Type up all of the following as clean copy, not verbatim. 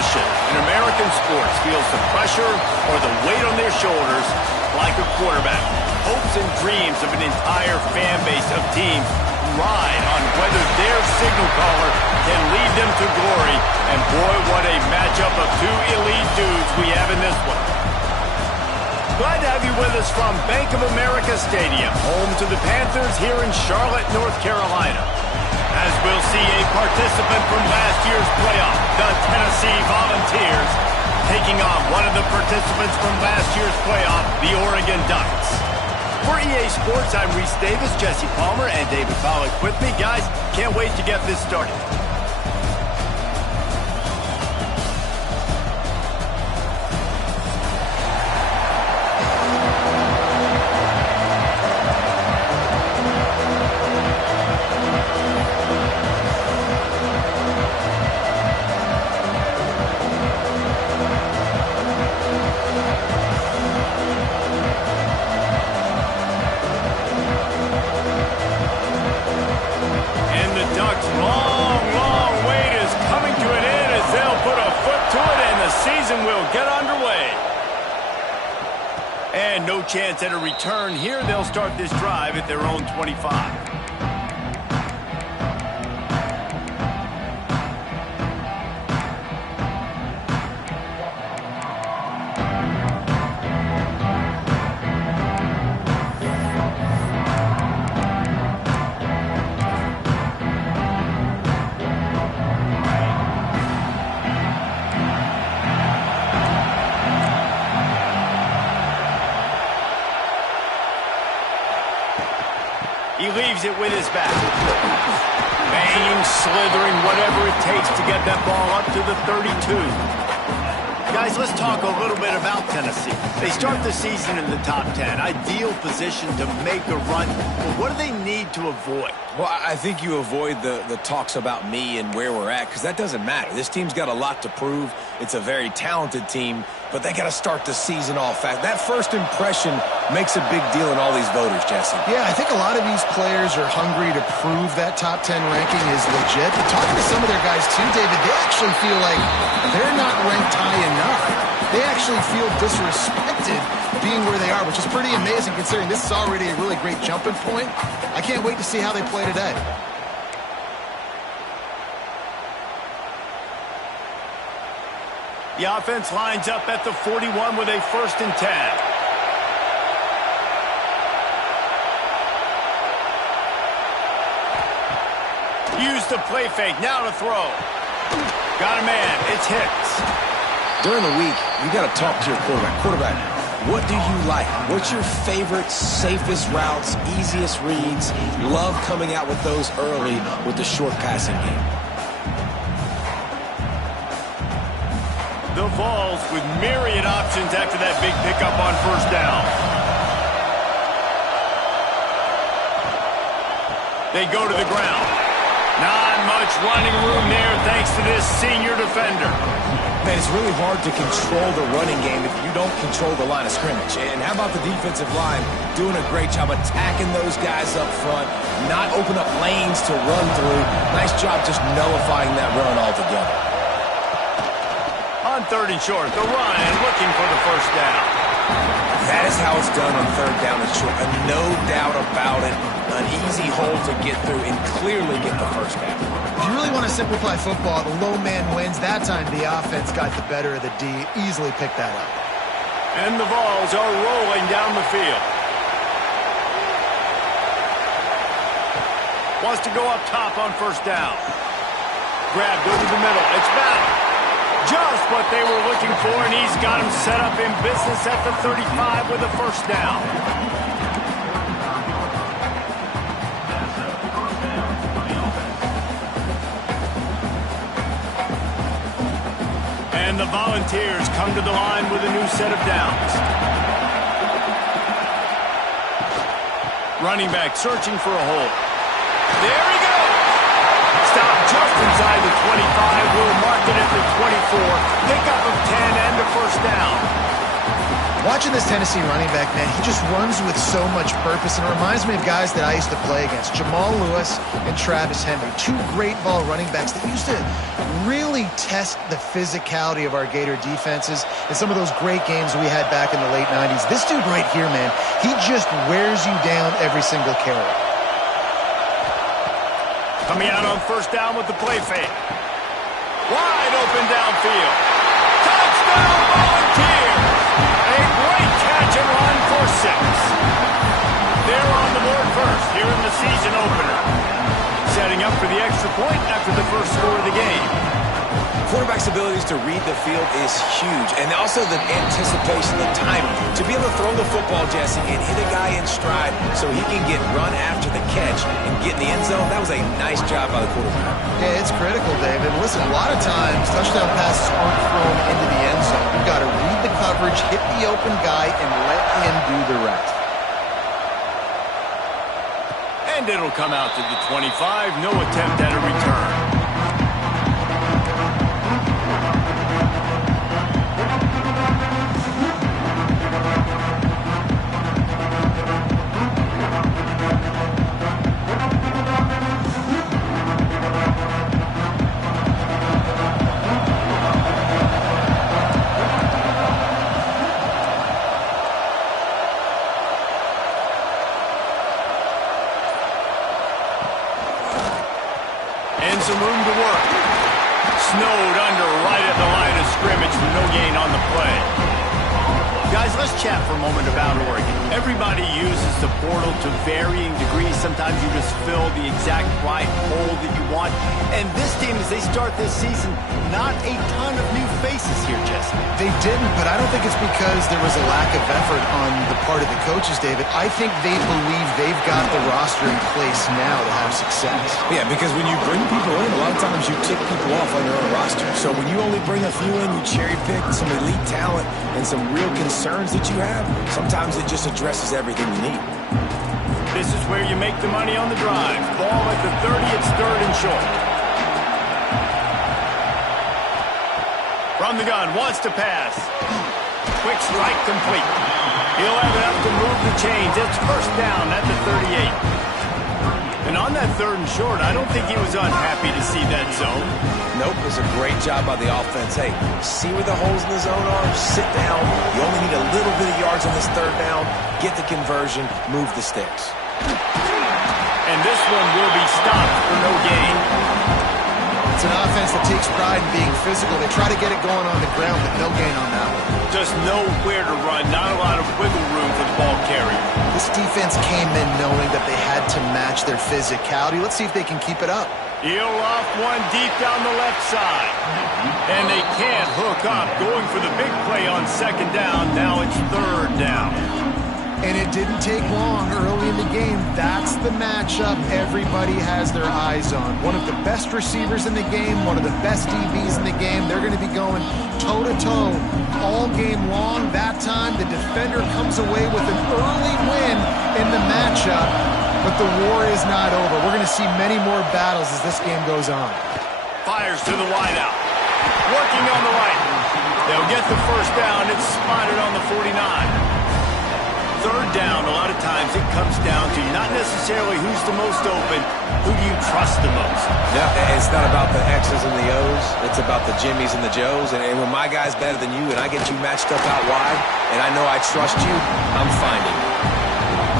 position in American sports feels the pressure or the weight on their shoulders like a quarterback. Hopes and dreams of an entire fan base of teams ride on whether their signal caller can lead them to glory. And boy, what a matchup of two elite dudes we have in this one. Glad to have you with us from Bank of America Stadium, home to the Panthers here in Charlotte, North Carolina. As we'll see a participant from last year's playoff, the Tennessee Volunteers, taking on one of the participants from last year's playoff, the Oregon Ducks. For EA Sports, I'm Reese Davis, Jesse Palmer, and David Pollack with me. Guys, can't wait to get this started. And no chance at a return here. They'll start this drive at their own 25. He leaves it with his back. Banging, slithering, whatever it takes to get that ball up to the 32. Guys, let's talk a little bit about Tennessee. They start the season in the top 10. Ideal position to make a run. But what do they need to avoid? Well, I think you avoid the talks about me and where we're at, because that doesn't matter. This team's got a lot to prove. It's a very talented team, but they got to start the season off fast. That first impression makes a big deal in all these voters, Jesse. Yeah, I think a lot of these players are hungry to prove that top 10 ranking is legit. But talking to some of their guys too, David, they actually feel like they're not ranked high enough. They actually feel disrespected being where they are, which is pretty amazing considering this is already a really great jumping point. I can't wait to see how they play today. The offense lines up at the 41 with a 1st and 10. Use the play fake. Now to throw. Got a man. It's Hicks. During the week, you got to talk to your quarterback. Quarterback, what do you like? What's your favorite, safest routes, easiest reads? Love coming out with those early with the short passing game. The Vols with myriad options after that big pickup on 1st down. They go to the ground. Not much running room there thanks to this senior defender. Man, it's really hard to control the running game if you don't control the line of scrimmage. And how about the defensive line doing a great job attacking those guys up front, not open up lanes to run through. Nice job just nullifying that run altogether. On 3rd and short, the run and looking for the 1st down. That is how it's done on 3rd down and short. No doubt about it. An easy hole to get through and clearly get the 1st down. If you really want to simplify football, the low man wins. That time the offense got the better of the D. Easily picked that up. And the Vols are rolling down the field. Wants to go up top on 1st down. Grabbed over the middle. It's back. Just what they were looking for, and he's got him set up in business at the 35 with a 1st down. And the Volunteers come to the line with a new set of downs. Running back searching for a hole. There he goes. Stopped just inside the 25. We'll mark it at the 24. Pickup of 10 and a 1st down. Watching this Tennessee running back, man, he just runs with so much purpose, and it reminds me of guys that I used to play against, Jamal Lewis and Travis Henry, two great ball running backs that used to really test the physicality of our Gator defenses in some of those great games we had back in the late 90s. This dude right here, man, he just wears you down every single carry. Coming out on first down with the play fake. Wide open downfield. Touchdown Volunteers! A great catch and run for 6. They're on the board first here in the season opener. Setting up for the extra point after the first score of the game. Quarterback's abilities to read the field is huge, and also the anticipation, the timing. To be able to throw the football, Jesse, and hit a guy in stride so he can get run after the catch and get in the end zone, that was a nice job by the quarterback. Yeah, it's critical, David. Listen, a lot of times touchdown passes aren't thrown into the end zone. You've got to read the coverage, hit the open guy, and let him do the rest. And it'll come out to the 25. No attempt at a return. Some room to work. Snowed under right at the line of scrimmage with no gain on the play. Guys, let's chat for a moment about Oregon. Everybody uses the portal to varying degrees. Sometimes you just fill the exact right hole that you want. And this team, as they start this season, not a ton of new faces here, Jesse. They didn't, but I don't think it's because there was a lack of effort on the part of the coaches, David. I think they believe they've got the roster in place now to have success. Yeah, because when you bring people in, a lot of times you tick people off on your own roster. So when you only bring a few in, you cherry pick some elite talent and some real concerns that you have, sometimes it just addresses everything you need. This is where you make the money on the drive. Ball at the 30, it's third and short. From the gun, wants to pass. Quick strike complete. He'll have enough to move the chains. It's first down at the 38. And on that third and short, I don't think he was unhappy to see that zone. Nope, it was a great job by the offense. Hey, see where the holes in the zone are? Sit down. You only need a little bit of yards on this third down. Get the conversion. Move the sticks. And this one will be stopped for no gain. It's an offense that takes pride in being physical. They try to get it going on the ground, but no gain on that one. Just nowhere to run. Not a lot of wiggle room for the ball carrier. This defense came in knowing that they had to match their physicality. Let's see if they can keep it up. He'll off one deep down the left side. And they can't hook up. Going for the big play on second down. Now it's third down. And it didn't take long early in the game. That's the matchup everybody has their eyes on. One of the best receivers in the game, one of the best DBs in the game. They're going to be going toe-to-toe all game long. That time, the defender comes away with an early win in the matchup. But the war is not over. We're going to see many more battles as this game goes on. Fires to the wideout. Working on the right. They'll get the first down. It's spotted on the 49. Third down, a lot of times it comes down to not necessarily who's the most open, who do you trust the most? Yeah, it's not about the X's and the O's. It's about the Jimmys and the Joes. And when my guy's better than you and I get you matched up out wide and I know I trust you, I'm finding you.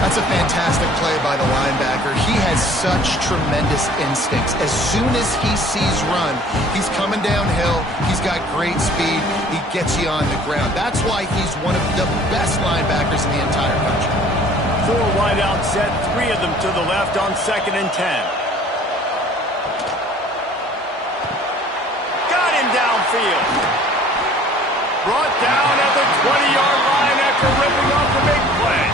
That's a fantastic play by the linebacker. He has such tremendous instincts. As soon as he sees run, he's coming downhill. He's got great speed. He gets you on the ground. That's why he's one of the best linebackers in the entire country. 4 wide out set, 3 of them to the left on 2nd and 10. Got him downfield. Brought down at the 20-yard line after ripping off the big play.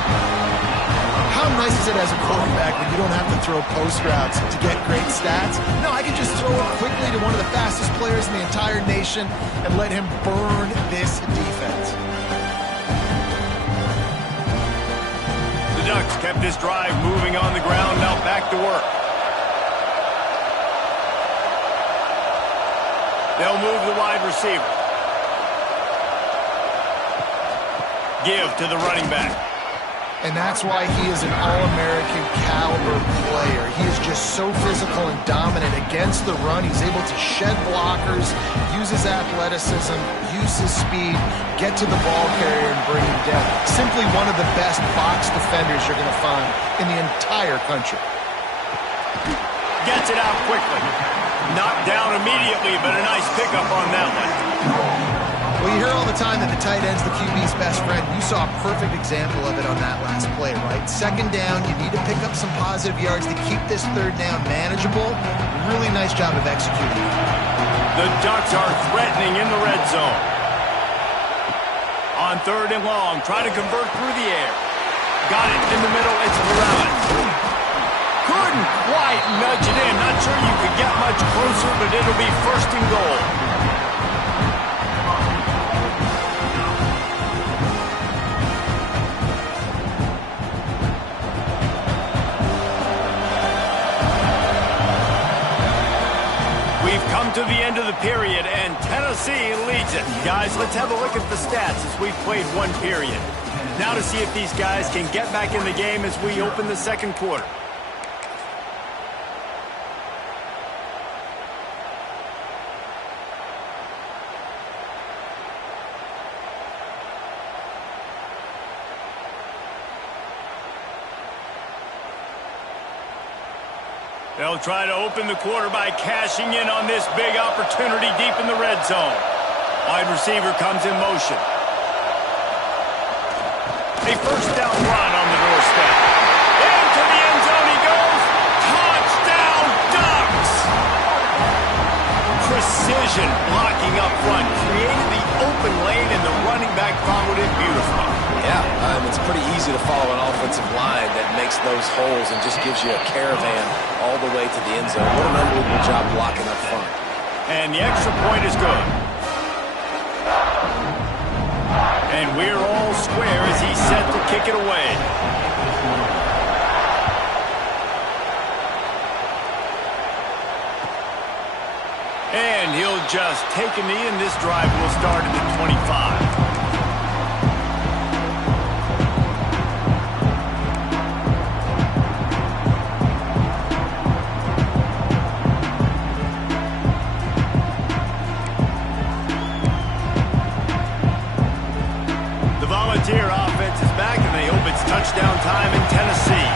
How nice is it as a quarterback when you don't have to throw post routes to get great stats? No, I can just throw it quickly to one of the fastest players in the entire nation and let him burn this defense. The Ducks kept this drive moving on the ground, now back to work. They'll move the wide receiver. give to the running back. And that's why he is an All-American caliber player. He is just so physical and dominant against the run. He's able to shed blockers, use his athleticism, use his speed, get to the ball carrier and bring him down. Simply one of the best box defenders you're going to find in the entire country. Gets it out quickly. Knocked down immediately, but a nice pickup on that one. Well, you hear all the time that the tight end's the QB's best friend. You saw a perfect example of it on that last play, right? Second down, you need to pick up some positive yards to keep this third down manageable. Really nice job of executing. The Ducks are threatening in the red zone. On third and long, trying to convert through the air. Got it in the middle, it's Morales. Couldn't quite nudge it in. Not sure you could get much closer, but it'll be first and goal. Come to the end of the period, and Tennessee leads it. Guys, let's have a look at the stats as we've played one period. Now to see if these guys can get back in the game as we open the second quarter. They'll try to open the quarter by cashing in on this big opportunity deep in the red zone. Wide receiver comes in motion. A first down run on the doorstep. Into the end zone he goes. Touchdown, Ducks! Precision blocking up front. Created the open lane, and the running back followed it beautifully. Yeah, it's pretty easy to follow an offensive line that makes those holes and just gives you a caravan all the way to the end zone. What an unbelievable job blocking up front. And the extra point is good. And we're all square as he's set to kick it away. And he'll just take a knee, and this drive will start at the 25. Volunteer offense is back, and they hope it's touchdown time in Tennessee.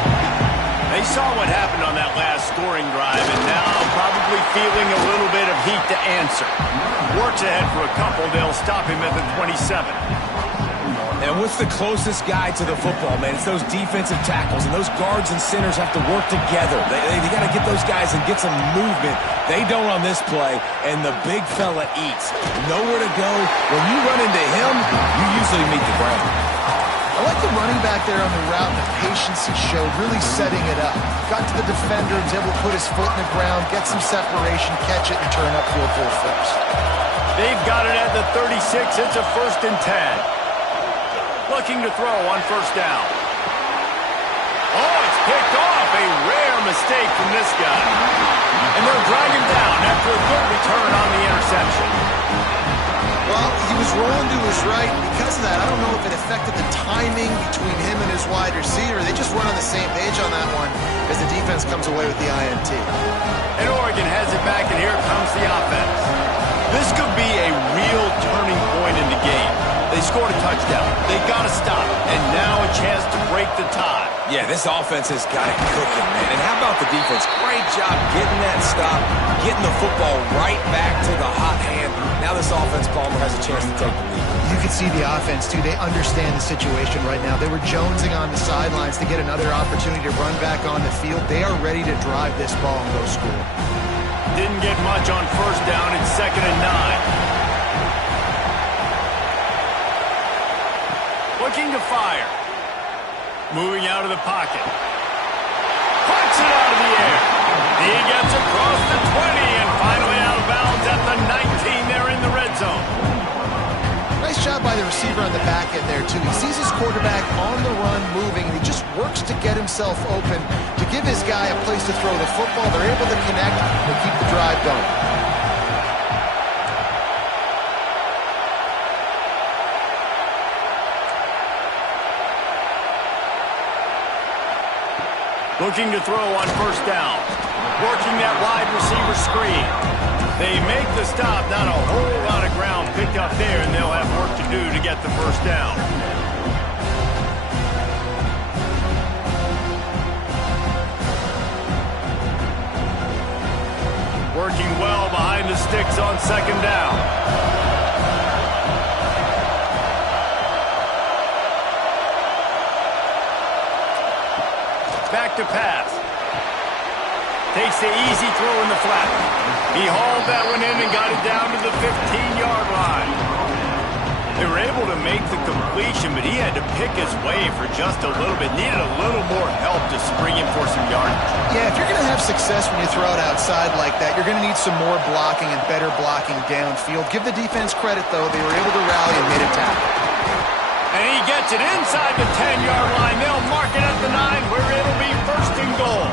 They saw what happened on that last scoring drive, and now probably feeling a little bit of heat to answer. Works ahead for a couple. They'll stop him at the 27. And what's the closest guy to the football, man? It's those defensive tackles, and those guards and centers have to work together. They got to get those guys and get some movement. They don't on this play, and the big fella eats. Nowhere to go. When you run into him, you usually meet the ground. I like the running back there on the route, the patience he showed, really setting it up. Got to the defender, was able to put his foot in the ground, get some separation, catch it, and turn upfield full force. They've got it at the 36. It's a 1st and 10. Looking to throw on first down. Oh, it's picked off. A rare mistake from this guy. And they'll drag him down after a good return on the interception. Well, he was rolling to his right. Because of that, I don't know if it affected the timing between him and his wide receiver. They just weren't on the same page on that one as the defense comes away with the INT. And Oregon has it back, and here comes the offense. This could be a real turning point in the game. They scored a touchdown. They got to stop. And now a chance to break the tie. Yeah, this offense has got it cooking, man. And how about the defense? Great job getting that stop, getting the football right back to the hot hand. Now this offense, Palmer, has a chance to take the lead. You can see the offense, too. They understand the situation right now. They were jonesing on the sidelines to get another opportunity to run back on the field. They are ready to drive this ball and go score. Didn't get much on first down. It's 2nd and 9. Looking to fire. Moving out of the pocket. Puts it out of the air. He gets across the 20 and finally out of bounds at the 19. They're in the red zone. Nice job by the receiver on the back end there, too. He sees his quarterback on the run moving, and he just works to get himself open to give his guy a place to throw the football. They're able to connect and keep the drive going. Looking to throw on first down. Working that wide receiver screen. They make the stop. Not a whole lot of ground picked up there, and they'll have work to do to get the first down. Working well behind the sticks on second down. Back to pass. Takes the easy throw in the flat. He hauled that one in and got it down to the 15-yard line. They were able to make the completion, but he had to pick his way for just a little bit. Needed a little more help to spring him for some yardage. Yeah, if you're going to have success when you throw it outside like that, you're going to need some more blocking and better blocking downfield. Give the defense credit, though. They were able to rally and made a tackle. And he gets it inside the 10-yard line. They'll mark it at the 9, where it'll be first and goal.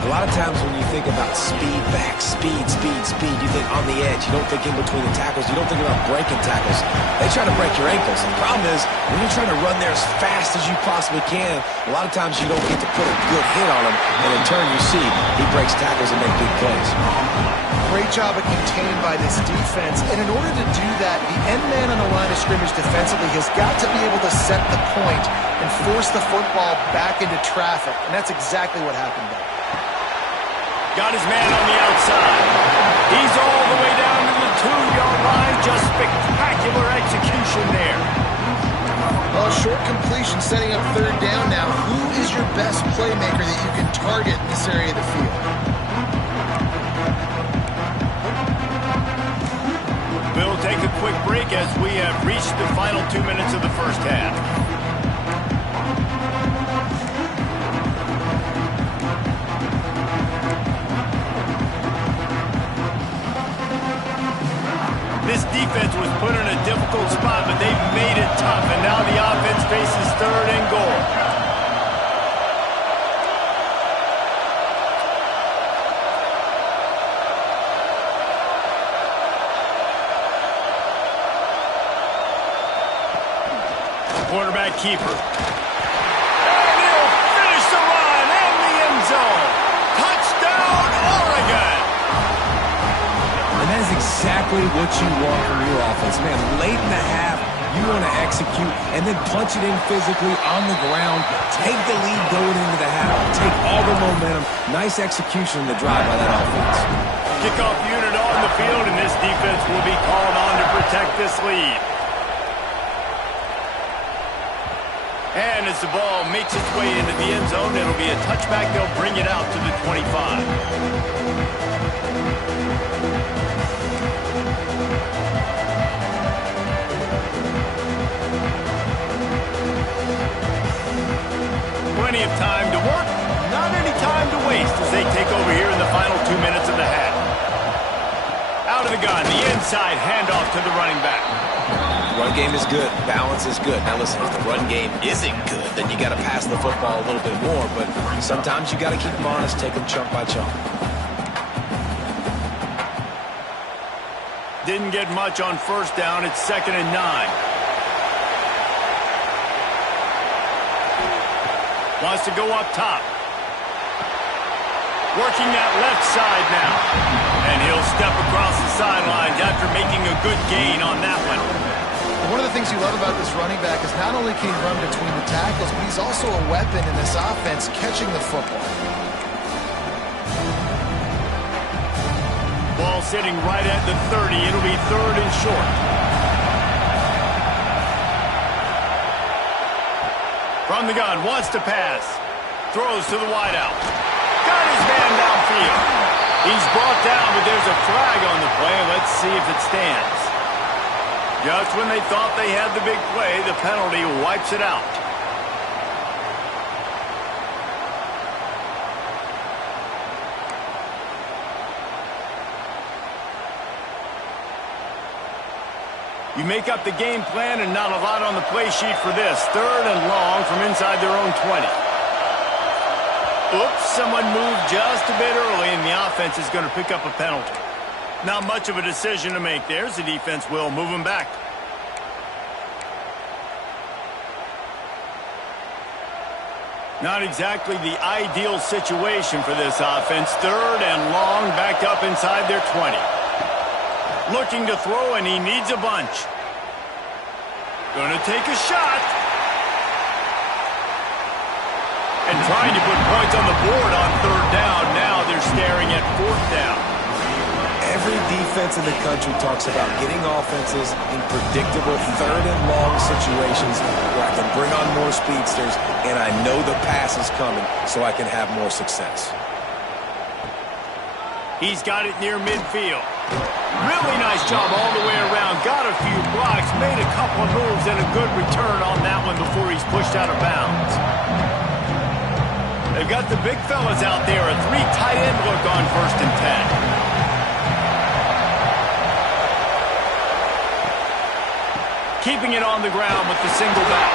A lot of times when you think about speed back, speed, you think on the edge. You don't think in between the tackles. You don't think about breaking tackles. They try to break your ankles. The problem is when you're trying to run there as fast as you possibly can, a lot of times you don't get to put a good hit on him, and in turn you see he breaks tackles and makes big plays. Great job of containing by this defense. And in order to do that, the end man on the line of scrimmage defensively has got to be able to set the point and force the football back into traffic. And that's exactly what happened there. Got his man on the outside. He's all the way down to the 2-yard line. Just spectacular execution there. Well, short completion setting up third down now. Who is your best playmaker that you can target in this area of the field? We'll take a quick break as we have reached the final 2 minutes of the first half. This defense was put in a difficult spot, but they've made it tough, and now the offense faces third and goal. Quarterback keeper. And he'll finish the run in the end zone. Touchdown, Oregon! And that is exactly what you want from your offense. Man, late in the half, you want to execute and then punch it in physically on the ground. Take the lead going into the half. Take all the momentum. Nice execution in the drive by that offense. Kickoff unit on the field, and this defense will be called on to protect this lead. And as the ball makes its way into the end zone, it'll be a touchback. They'll bring it out to the 25. Plenty of time to work, not any time to waste as they take over here in the final 2 minutes of the half. Out of the gun, the inside handoff to the running back. Run game is good. Balance is good. Now listen, if the run game isn't good, then you got to pass the football a little bit more. But sometimes you got to keep them honest, take them chunk by chunk. Didn't get much on first down. It's 2nd and 9. Wants to go up top. Working that left side now. And he'll step across the sidelines after making a good gain on that one. One of the things you love about this running back is not only can he run between the tackles, but he's also a weapon in this offense catching the football. Ball sitting right at the 30. It'll be 3rd and short. From the gun, wants to pass. Throws to the wideout. Got his man downfield. He's brought down, but there's a flag on the play. Let's see if it stands. Just when they thought they had the big play, the penalty wipes it out. You make up the game plan and not a lot on the play sheet for this. 3rd and long from inside their own 20. Oops, someone moved just a bit early, and the offense is going to pick up a penalty. Not much of a decision to make there, as the defense will move him back. Not exactly the ideal situation for this offense. 3rd and long, backed up inside their 20. Looking to throw, and he needs a bunch. Gonna take a shot. And trying to put points on the board on 3rd down. Now they're staring at 4th down. Every defense in the country talks about getting offenses in predictable 3rd and long situations where I can bring on more speedsters and I know the pass is coming so I can have more success. He's got it near midfield. Really nice job all the way around. Got a few blocks, made a couple of moves, and a good return on that one before he's pushed out of bounds. They've got the big fellas out there. A 3 tight end look on 1st and 10. Keeping it on the ground with the single back.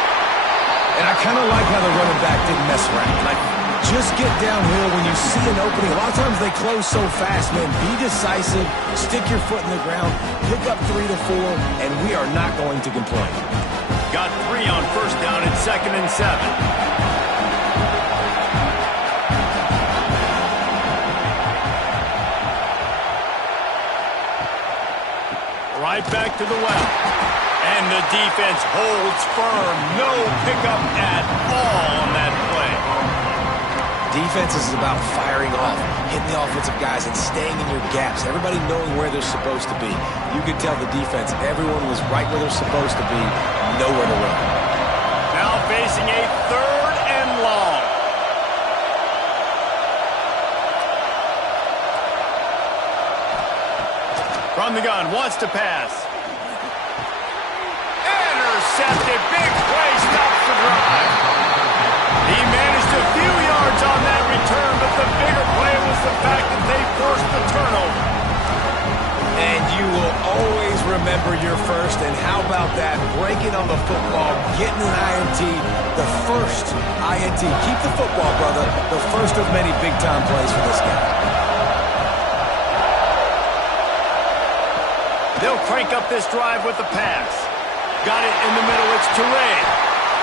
And I kind of like how the running back didn't mess around. Like, just get downhill when you see an opening. A lot of times they close so fast, man. Be decisive, stick your foot in the ground, pick up 3 to 4, and we are not going to complain. Got 3 on 1st down and 2nd and 7. Right back to the well. And the defense holds firm. No pickup at all on that play. Defense is about firing off, hitting the offensive guys, and staying in your gaps. Everybody knowing where they're supposed to be. You could tell the defense, everyone was right where they're supposed to be, nowhere to run. Now facing a 3rd and long. From the gun, wants to pass. Intercepted, big play, stops the drive. He managed a few yards on that return, but the bigger play was the fact that they forced the turnover. And you will always remember your first, and how about that? Breaking on the football, getting an INT, the first INT. Keep the football, brother. The first of many big-time plays for this guy. They'll crank up this drive with the pass. Got it in the middle. It's Toure.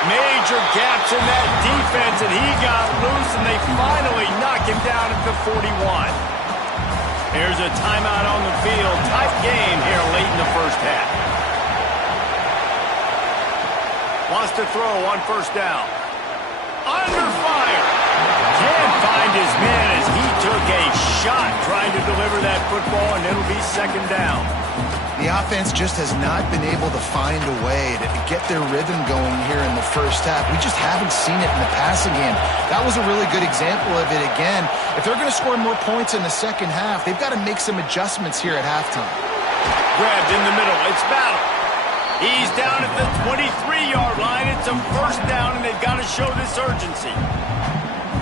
Major gaps in that defense, and he got loose, and they finally knock him down at the 41. Here's a timeout on the field. Tight game here late in the 1st half. Wants to throw on 1st down. Under fire. Can't find his man as he took a shot trying to deliver that football, and it'll be 2nd down. The offense just has not been able to find a way to get their rhythm going here in the 1st half. We just haven't seen it in the passing game. That was a really good example of it again. If they're going to score more points in the 2nd half, they've got to make some adjustments here at halftime. Grabbed in the middle. It's Battle. He's down at the 23-yard line. It's a 1st down, and they've got to show this urgency.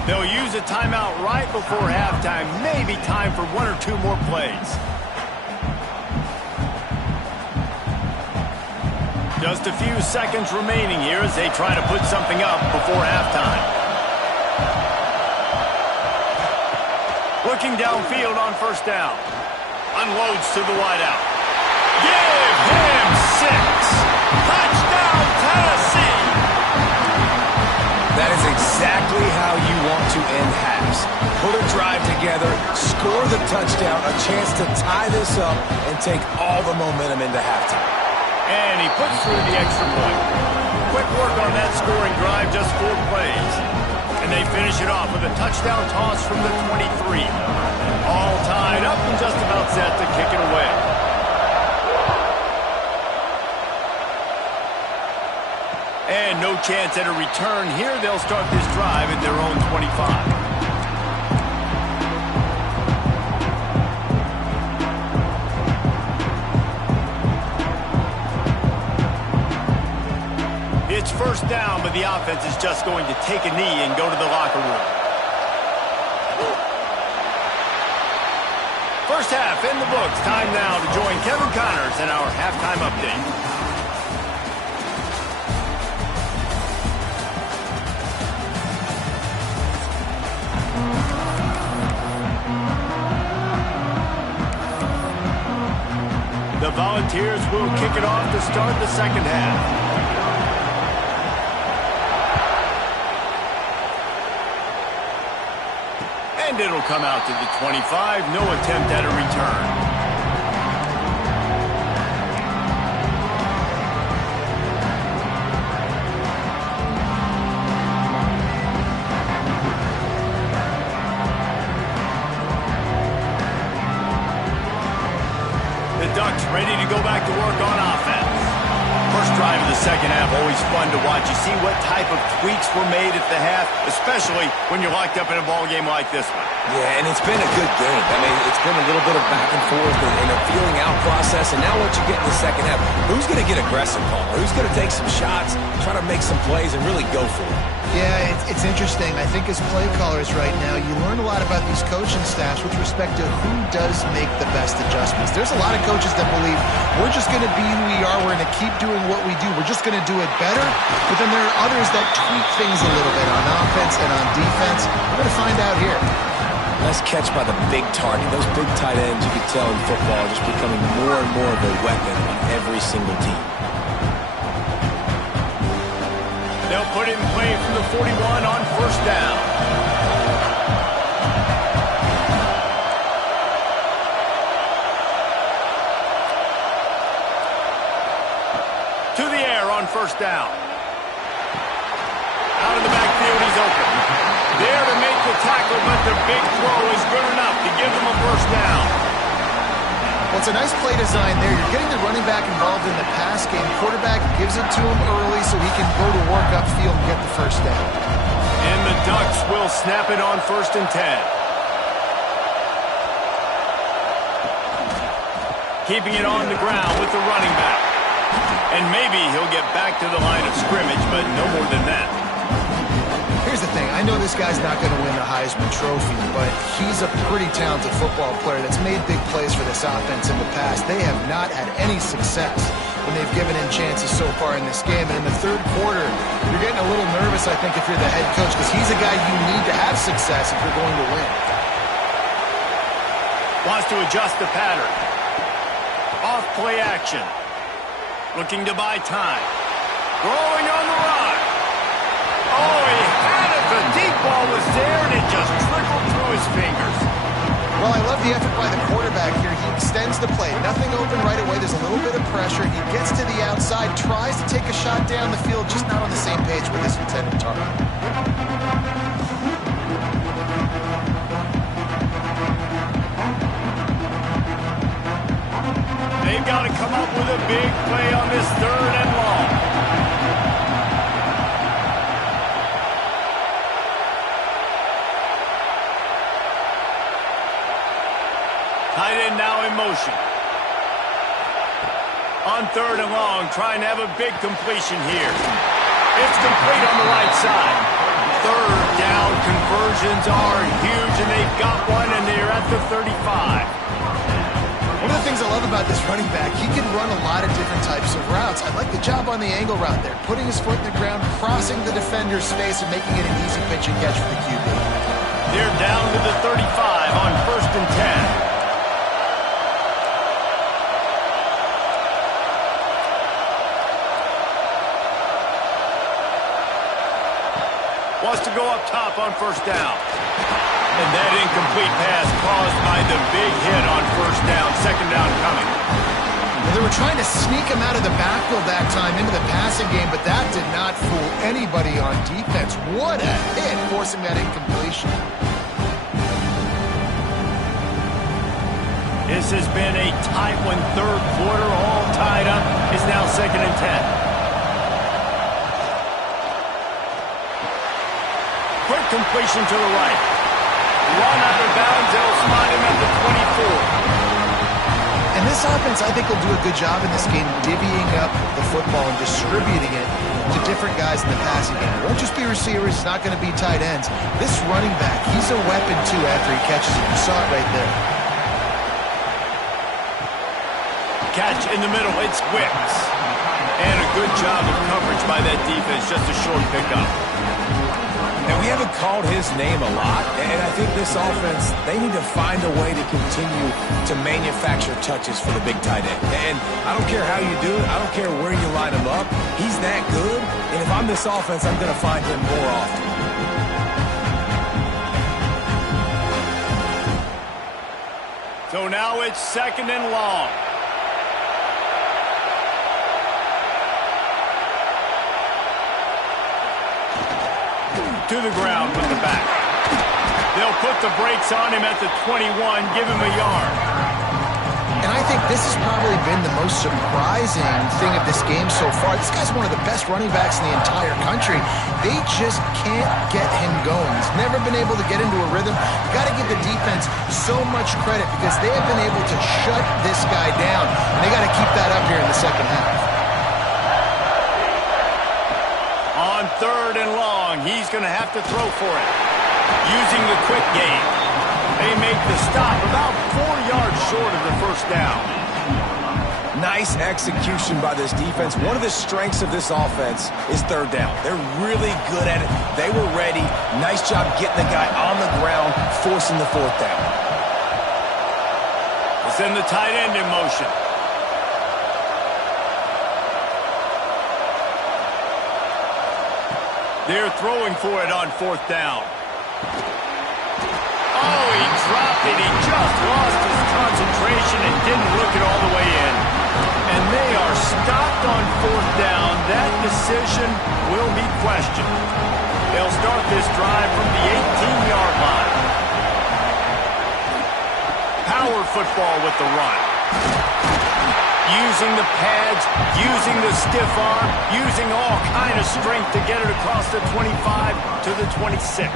They'll use a timeout right before halftime. Maybe time for 1 or 2 more plays. Just a few seconds remaining here as they try to put something up before halftime. Looking downfield on 1st down. Unloads to the wideout. Give him 6. Touchdown, Tennessee. That is exactly how you want to end halves. Put a drive together, score the touchdown, a chance to tie this up, and take all the momentum into halftime. And he puts through the extra point. Quick work on that scoring drive, just 4 plays. And they finish it off with a touchdown toss from the 23. All tied up and just about set to kick it away. And no chance at a return here. They'll start this drive at their own 25. It's 1st down, but the offense is just going to take a knee and go to the locker room. 1st half in the books. Time now to join Kevin Connors in our halftime update. The Volunteers will kick it off to start the 2nd half. And it'll come out to the 25. No attempt at a return. The Ducks ready to go back to work on offense. First drive of the second half, always fun to watch. You see what type of tweaks were made at the half, especially when you're locked up in a ball game like this one. Yeah, and it's been a good game. I mean, it's been a little bit of back and forth and a feeling out process. And now what you get in the second half, who's going to get aggressive, Palmer? Who's going to take some shots, try to make some plays, and really go for it? Yeah, it's interesting. I think as play callers right now, you learn a lot about these coaching staffs with respect to who does make the best adjustments. There's a lot of coaches that believe we're just going to be who we are. We're going to keep doing what we do. We're just going to do it better. But then there are others that tweak things a little bit on offense and on defense. We're going to find out here. Nice catch by the big target. Those big tight ends, you can tell in football, are just becoming more and more of a weapon on every single team. They'll put it in play from the 41 on first down. To the air on first down. Out in the backfield, he's open. There to make the tackle, but the big throw is good enough to give them a first down. Well, it's a nice play design there. You're getting the running back involved in the pass game. Quarterback gives it to him early so he can go to work upfield and get the first down. And the Ducks will snap it on 1st and 10. Keeping it on the ground with the running back. And maybe he'll get back to the line of scrimmage, but no more than that. Here's the thing. I know this guy's not going to win the Heisman Trophy, but he's a pretty talented football player that's made big plays for this offense in the past. They have not had any success when they've given him chances so far in this game. And in the third quarter, you're getting a little nervous, I think, if you're the head coach, because he's a guy you need to have success if you're going to win. Wants to adjust the pattern. Off play action. Looking to buy time. Rolling on the run. Oh, he had it. The deep ball was there, and it just trickled through his fingers. Well, I love the effort by the quarterback here. He extends the play. Nothing open right away. There's a little bit of pressure. He gets to the outside, tries to take a shot down the field, just not on the same page with his intended target. They've got to come up with a big play on this 3rd and long. Tight end now in motion. On 3rd and long, trying to have a big completion here. It's complete on the right side. 3rd down conversions are huge, and they've got one, and they're at the 35. One of the things I love about this running back, he can run a lot of different types of routes. I like the job on the angle route there, putting his foot in the ground, crossing the defender's face, and making it an easy pitch and catch for the QB. They're down to the 35 on 1st and 10. Wants to go up top on 1st down. And that incomplete pass caused by the big hit on 1st down. 2nd down coming. Well, they were trying to sneak him out of the backfield that time into the passing game, but that did not fool anybody on defense. What a hit, forcing that incompletion. This has been a tight one. 3rd quarter, all tied up. Is now 2nd and 10. Quick completion to the right. Run out of bounds. They'll spot him at the 24. And this offense, I think, will do a good job in this game divvying up the football and distributing it to different guys in the passing game. It won't just be receivers. It's not going to be tight ends. This running back, he's a weapon, too, after he catches it. You saw it right there. Catch in the middle. It's Wicks. And a good job of coverage by that defense. Just a short pickup. And we haven't called his name a lot, and I think this offense, they need to find a way to continue to manufacture touches for the big tight end. And I don't care how you do it. I don't care where you line him up. He's that good, and if I'm this offense, I'm going to find him more often. now it's 2nd and long. To the ground with the back. They'll put the brakes on him at the 21, give him a yard. And I think this has probably been the most surprising thing of this game so far. This guy's one of the best running backs in the entire country. They just can't get him going. He's never been able to get into a rhythm. You got to give the defense so much credit because they have been able to shut this guy down. And they got to keep that up here in the second half. On 3rd and long, he's going to have to throw for it. Using the quick game. They make the stop about 4 yards short of the first down. Nice execution by this defense. One of the strengths of this offense is 3rd down. They're really good at it. They were ready. Nice job getting the guy on the ground, forcing the 4th down. We'll send the tight end in motion. They're throwing for it on 4th down. Oh, he dropped it. He just lost his concentration and didn't look it all the way in. And they are stopped on 4th down. That decision will be questioned. They'll start this drive from the 18-yard line. Power football with the run. Using the pads, using the stiff arm, using all kind of strength to get it across the 25 to the 26.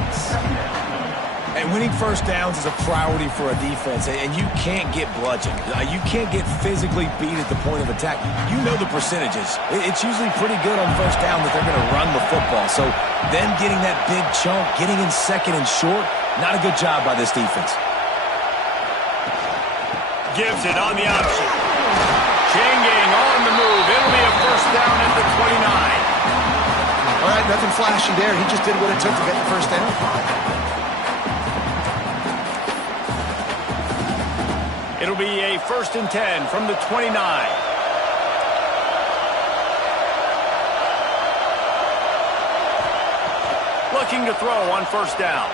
And winning first downs is a priority for a defense, and you can't get bludgeoned. You can't get physically beat at the point of attack. You know the percentages. It's usually pretty good on first down that they're going to run the football. So them getting that big chunk, getting in 2nd and short, not a good job by this defense. Gives it on the option. Changing on the move. It'll be a first down at the 29. All right, nothing flashy there. He just did what it took to get the first down. It'll be a 1st and 10 from the 29. Looking to throw on 1st down.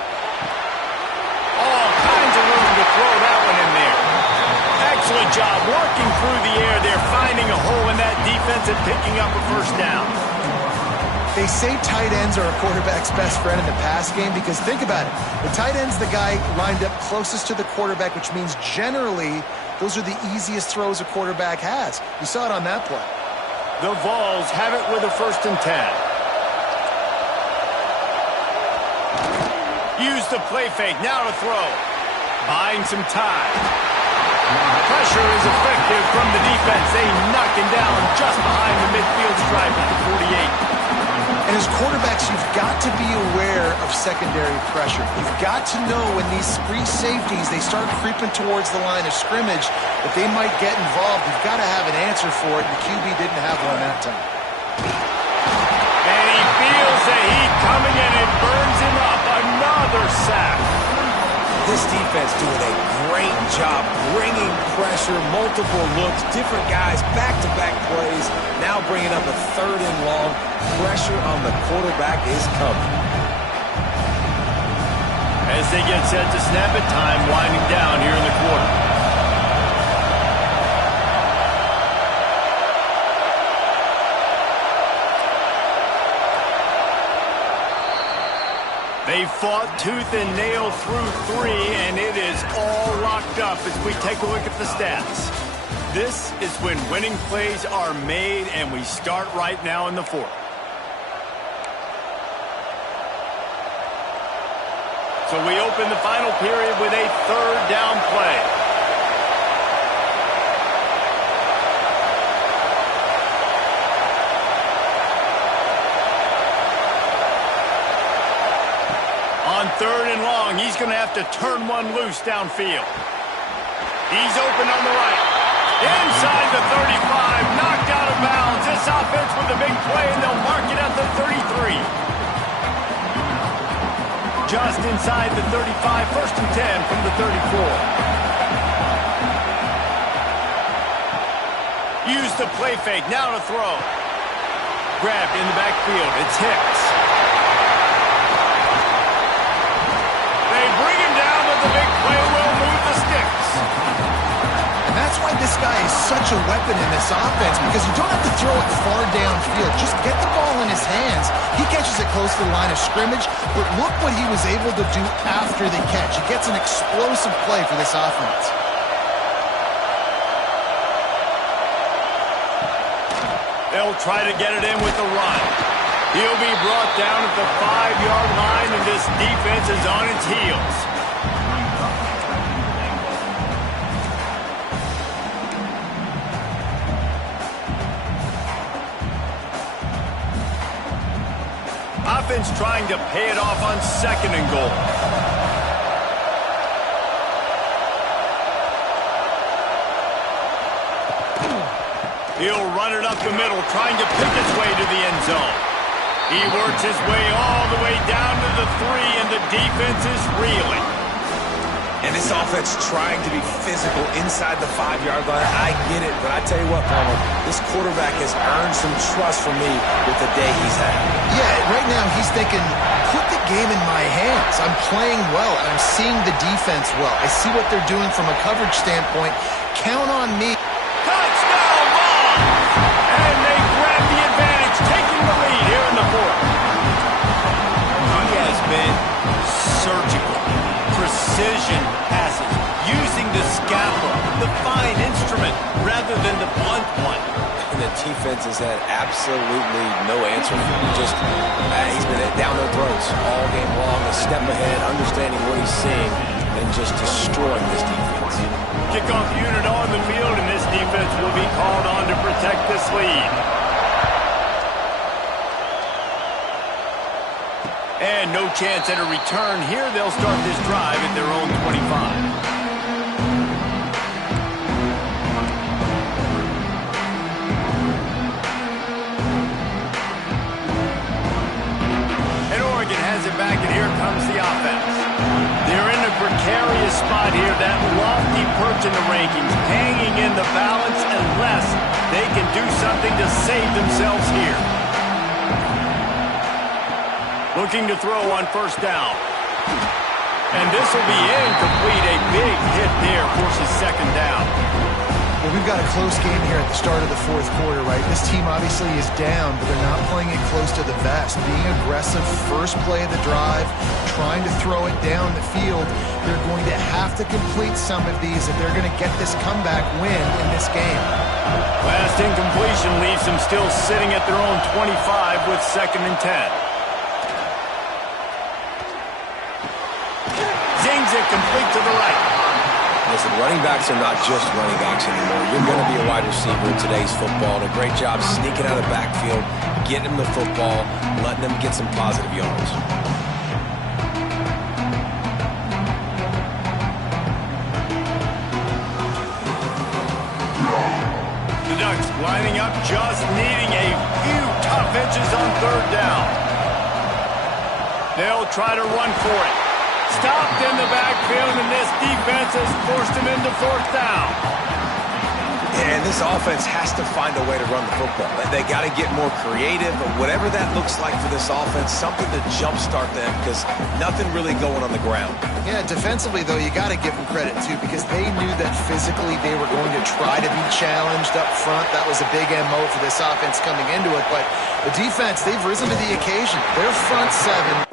All kinds of room to throw that one in there. Excellent job working through the air there, finding a hole in that defense and picking up a first down. They say tight ends are a quarterback's best friend in the pass game because think about it. The tight end's the guy lined up closest to the quarterback, which means generally those are the easiest throws a quarterback has. You saw it on that play. The Vols have it with a 1st and 10. Use the play fake, now to throw. Buying some time. Pressure is effective from the defense. They knock him down just behind the midfield stripe at the 48. And as quarterbacks, you've got to be aware of secondary pressure. You've got to know when these free safeties, they start creeping towards the line of scrimmage, that they might get involved. You've got to have an answer for it, and the QB didn't have one that time. And he feels the heat coming, and it burns him up. Another sack. This defense doing a great job bringing pressure, multiple looks, different guys, back-to-back plays. Now bringing up a 3rd and long. Pressure on the quarterback is coming. As they get set to snap it, time winding down here in the quarter. They fought tooth and nail through 3, and it is all locked up as we take a look at the stats. This is when winning plays are made, and we start right now in the 4th. So we open the final period with a 3rd down play. On 3rd and long, he's going to have to turn one loose downfield. He's open on the right. Inside the 35, knocked out of bounds. This offense with a big play, and they'll mark it at the 33. Just inside the 35, 1st and 10 from the 34. Use the play fake, now to throw. Grabbed in the backfield, it's Hicks. They bring him down, but the big play will move the sticks. such a weapon in this offense because you don't have to throw it far downfield. Just get the ball in his hands. He catches it close to the line of scrimmage, but look what he was able to do after the catch. He gets an explosive play for this offense. They'll try to get it in with the run. He'll be brought down at the 5-yard line, and this defense is on its heels. Offense trying to pay it off on 2nd and goal. He'll run it up the middle, trying to pick his way to the end zone. He works his way all the way down to the 3, and the defense is reeling. And this offense trying to be physical inside the 5-yard line. I get it, but I tell you what, Palmer, this quarterback has earned some trust from me with the day he's had. Yeah, right now he's thinking, put the game in my hands. I'm playing well, and I'm seeing the defense well. I see what they're doing from a coverage standpoint. Count on me. Touchdown ball! And they grab the advantage, taking the lead here in the 4th. He has been surgical. Precision passes, using the scalpel, the fine instrument, rather than the blunt one. And the defense has had absolutely no answer for him. Just, he's been down their throats all game long, a step ahead, understanding what he's seeing, and just destroying this defense. Kickoff unit on the field, and this defense will be called on to protect this lead. And no chance at a return here. They'll start this drive at their own 25. And Oregon has it back, and here comes the offense. They're in a precarious spot here, that lofty perch in the rankings, hanging in the balance unless they can do something to save themselves here. Looking to throw on 1st down. And this will be incomplete. A big hit there forces 2nd down. Well, we've got a close game here at the start of the 4th quarter, right? This team obviously is down, but they're not playing it close to the vest. Being aggressive, first play of the drive, trying to throw it down the field. They're going to have to complete some of these if they're going to get this comeback win in this game. Last incompletion leaves them still sitting at their own 25 with 2nd and 10. Zings it complete to the right. Listen, running backs are not just running backs anymore. You're going to be a wide receiver in today's football. And a great job sneaking out of the backfield, getting them the football, letting them get some positive yards. The Ducks lining up, just needing a few tough inches on 3rd down. They'll try to run for it. Stopped in the backfield, and this defense has forced him into 4th down. And this offense has to find a way to run the football. They got to get more creative, but whatever that looks like for this offense, something to jumpstart them because nothing really going on the ground. Yeah, defensively, though, you got to give them credit, too, because they knew that physically they were going to try to be challenged up front. That was a big MO for this offense coming into it, but the defense, they've risen to the occasion. Their front 7